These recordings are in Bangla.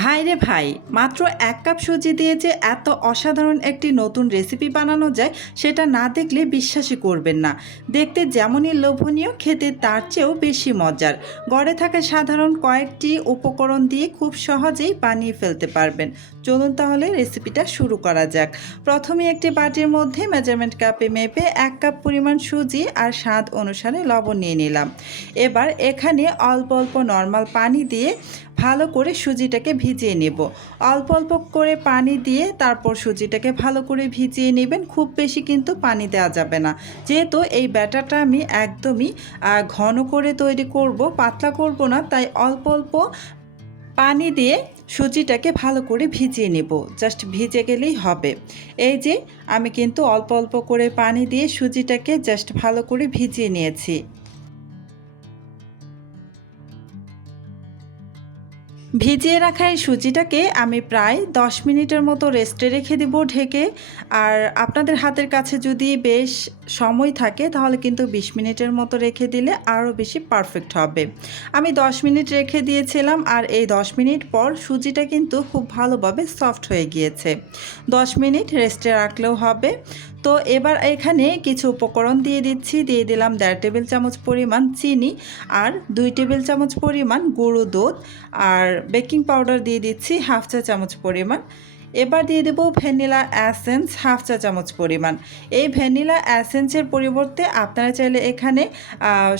ভাইরে ভাই, মাত্র ১ কাপ সুজি দিয়ে যে এত অসাধারণ একটি নতুন রেসিপি বানানো যায় সেটা না দেখলে বিশ্বাসই করবেন না। দেখতে যেমনই লোভনীয়, খেতে তার চেয়েও বেশি মজার। ঘরে থাকা সাধারণ কয়েকটি উপকরণ দিয়ে খুব সহজেই বানিয়ে ফেলতে পারবেন। চলুন তাহলে রেসিপিটা শুরু করা যাক। প্রথমে একটি বাটির মধ্যে মেজারমেন্ট কাপে মেপে ১ কাপ পরিমাণ সুজি আর স্বাদ অনুসারে লবণ নিয়ে নিলাম। এবার এখানে অল্প অল্প নর্মাল পানি দিয়ে ভালো করে সুজিটাকে ভিজিয়ে নেব। অল্প অল্প করে পানি দিয়ে তারপর সুজিটাকে ভালো করে ভিজিয়ে নেবেন। খুব বেশি কিন্তু পানি দেওয়া যাবে না, যেহেতু এই ব্যাটারটা আমি একদমই ঘন করে তৈরি করব, পাতলা করব না, তাই অল্প অল্প পানি দিয়ে সুজিটাকে ভালো করে ভিজিয়ে নেব। জাস্ট ভিজে গেলেই হবে। এই যে আমি কিন্তু অল্প অল্প করে পানি দিয়ে সুজিটাকে জাস্ট ভালো করে ভিজিয়ে নিয়েছি। ভিজিয়ে রাখা এই সুজিটাকে আমি প্রায় 10 মিনিটের মতো রেস্টে রেখে দেব ঢেকে। আর আপনাদের হাতের কাছে যদি বেশ সময় থাকে তাহলে কিন্তু 20 মিনিটের মতো রেখে দিলে আরও বেশি পারফেক্ট হবে। আমি 10 মিনিট রেখে দিয়েছিলাম আর এই 10 মিনিট পর সুজিটা কিন্তু খুব ভালোভাবে সফট হয়ে গিয়েছে। 10 মিনিট রেস্টে রাখলেও হবে। তো এবার এখানে কিছু উপকরণ দিয়ে দিচ্ছি। দিয়ে দিলাম 1.5 টেবিল চামচ পরিমাণ চিনি আর 2 টেবিল চামচ পরিমাণ গুঁড়ো দুধ, আর বেকিং পাউডার দিয়ে দিচ্ছি হাফ চা চামচ পরিমাণ। এবার দিয়ে দেব ভ্যানিলা অ্যাসেন্স হাফ চা চামচ পরিমাণ। এই ভ্যানিলা অ্যাসেন্সের পরিবর্তে আপনারা চাইলে এখানে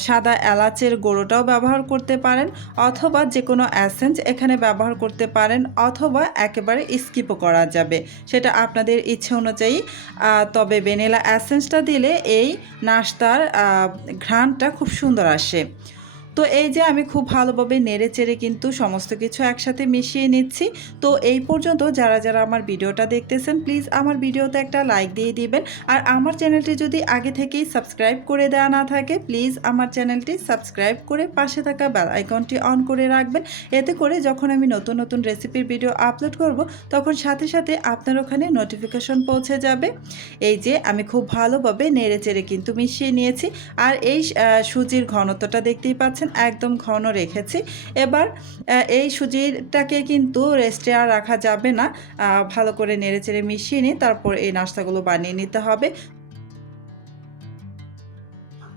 সাদা এলাচের গুঁড়োটাও ব্যবহার করতে পারেন, অথবা যে কোনো অ্যাসেন্স এখানে ব্যবহার করতে পারেন, অথবা একেবারে স্কিপও করা যাবে, সেটা আপনাদের ইচ্ছে অনুযায়ী। তবে ভ্যানিলা অ্যাসেন্সটা দিলে এই নাস্তার ঘ্রাণটা খুব সুন্দর আসে। তো এই যে আমি খুব ভালোভাবে নেড়ে চেড়ে কিন্তু সমস্ত কিছু একসাথে মিশিয়ে নিচ্ছি। তো এই পর্যন্ত যারা যারা আমার ভিডিওটা দেখতেছেন, প্লিজ আমার ভিডিওতে একটা লাইক দিয়ে দিবেন। আর আমার চ্যানেলটি যদি আগে থেকেই সাবস্ক্রাইব করে দেওয়া না থাকে, প্লিজ আমার চ্যানেলটি সাবস্ক্রাইব করে পাশে থাকা বেল আইকনটি অন করে রাখবেন। এতে করে যখন আমি নতুন নতুন রেসিপির ভিডিও আপলোড করব, তখন সাথে সাথে আপনার ওখানে নোটিফিকেশন পৌঁছে যাবে। এই যে আমি খুব ভালোভাবে নেড়ে চেড়ে কিন্তু মিশিয়ে নিয়েছি। আর এই সুজির ঘনত্বটা দেখতেই পাচ্ছেন, একদম ঘন রেখেছি। এবার এই সুজিটাকে কিন্তু রেস্টে আর রাখা যাবে না। ভালো করে নেড়েচেড়ে মিশিয়ে নিয়ে তারপর এই নাস্তাগুলো বানিয়ে নিতে হবে।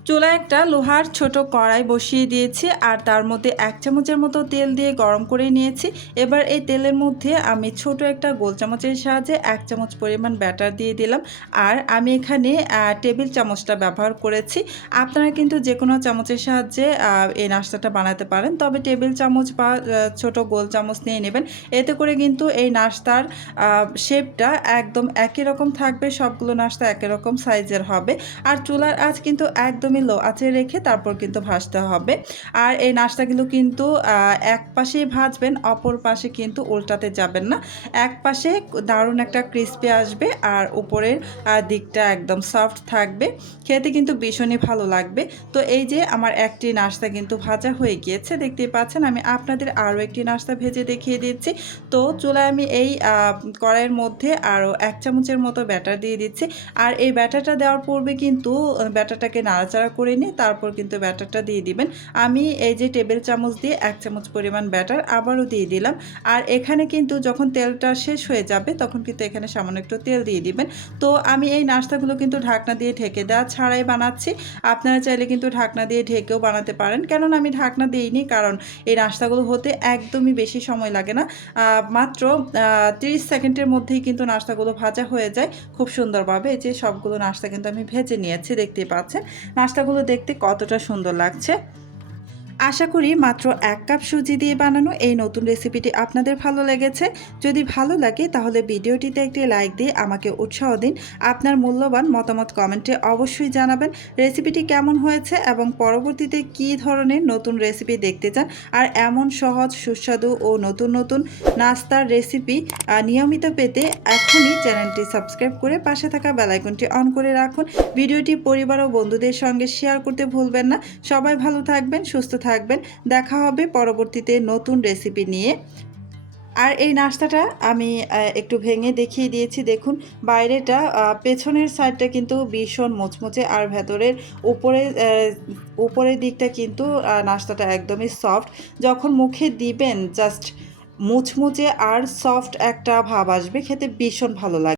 চুলায় একটা লোহার ছোট কড়াই বসিয়ে দিয়েছি আর তার মধ্যে 1 চামচের মতো তেল দিয়ে গরম করে নিয়েছি। এবার এই তেলের মধ্যে আমি ছোট একটা গোল চামচের সাহায্যে 1 চামচ পরিমাণ ব্যাটার দিয়ে দিলাম। আর আমি এখানে টেবিল চামচটা ব্যবহার করেছি। আপনারা কিন্তু যে কোনো চামচের সাহায্যে এই নাস্তাটা বানাতে পারেন, তবে টেবিল চামচ বা ছোট গোল চামচ নিয়ে নেবেন। এতে করে কিন্তু এই নাস্তার শেপটা একদম একই রকম থাকবে, সবগুলো নাস্তা একই রকম সাইজের হবে। আর চুলার আঁচ কিন্তু একদমই লো আঁচে রেখে তারপর কিন্তু ভাজতে হবে। আর এই নাস্তাগুলো কিন্তু এক পাশেই ভাজবেন, অপর পাশে কিন্তু উল্টাতে যাবেন না। এক পাশে দারুণ একটা ক্রিস্পি আসবে আর উপরের দিকটা একদম সফট থাকবে, খেতে কিন্তু ভীষণই ভালো লাগবে। তো এই যে আমার একটি নাস্তা কিন্তু ভাজা হয়ে গিয়েছে, দেখতেই পাচ্ছেন। আমি আপনাদের আরও একটি নাস্তা ভেজে দেখিয়ে দিচ্ছি। তো চুলায় আমি এই কড়াইয়ের মধ্যে আরও 1 চামচের মতো ব্যাটার দিয়ে দিচ্ছি। আর এই ব্যাটারটা দেওয়ার পূর্বে কিন্তু ব্যাটারটাকে নাড়াচাড়া করে নিয়ে তারপর কিন্তু ব্যাটারটা দিয়ে দিবেন। আমি এই যে টেবিল চামচ দিয়ে 1 চামচ পরিমাণ ব্যাটার আবারও দিয়ে দিলাম। আর এখানে কিন্তু যখন তেলটা শেষ হয়ে যাবে তখন কিন্তু এখানে সামান্য একটু তেল দিয়ে দিবেন। তো আমি এই নাস্তাগুলো কিন্তু ঢাকনা দিয়ে ঢেকে দেওয়া ছাড়াই বানাচ্ছি। আপনারা চাইলে কিন্তু ঢাকনা দিয়ে ঢেকেও বানাতে পারেন, কেননা আমি ঢাকনা দিইনি, কারণ এই নাস্তাগুলো হতে একদমই বেশি সময় লাগে না। মাত্র 30 সেকেন্ডের মধ্যেই কিন্তু নাস্তাগুলো ভাজা হয়ে যায় খুব সুন্দরভাবে। এই যে সবগুলো নাস্তা কিন্তু আমি ভেজে নিয়েছি, দেখতেই পাচ্ছেন নাস্তাগুলো দেখতে কতটা সুন্দর লাগছে। আশা করি মাত্র 1 কাপ সুজি দিয়ে বানানো এই নতুন রেসিপিটি আপনাদের ভালো লেগেছে। যদি ভালো লাগে তাহলে ভিডিওটিতে একটি লাইক দিয়ে আমাকে উৎসাহ দিন। আপনার মূল্যবান মতামত কমেন্টে অবশ্যই জানাবেন রেসিপিটি কেমন হয়েছে এবং পরবর্তীতে কী ধরনের নতুন রেসিপি দেখতে চান। আর এমন সহজ, সুস্বাদু ও নতুন নতুন নাস্তার রেসিপি নিয়মিত পেতে এখনই চ্যানেলটি সাবস্ক্রাইব করে পাশে থাকা বেল আইকনটি অন করে রাখুন। ভিডিওটি পরিবার ও বন্ধুদের সঙ্গে শেয়ার করতে ভুলবেন না। সবাই ভালো থাকবেন, সুস্থ থাকবেন। দেখা হবে পরবর্তীতে নতুন রেসিপি নিয়ে। আর এই নাস্তাটা আমি একটু ভেঙে দেখিয়ে দিয়েছি, দেখুন বাইরেটা, পেছনের সাইডটা কিন্তু ভীষণ মুচমুচে আর ভেতরের উপরের দিকটা কিন্তু নাস্তাটা একদমই সফট। যখন মুখে দিবেন জাস্ট মুচমুচে আর সফট একটা ভাব আসবে, খেতে ভীষণ ভালো লাগে।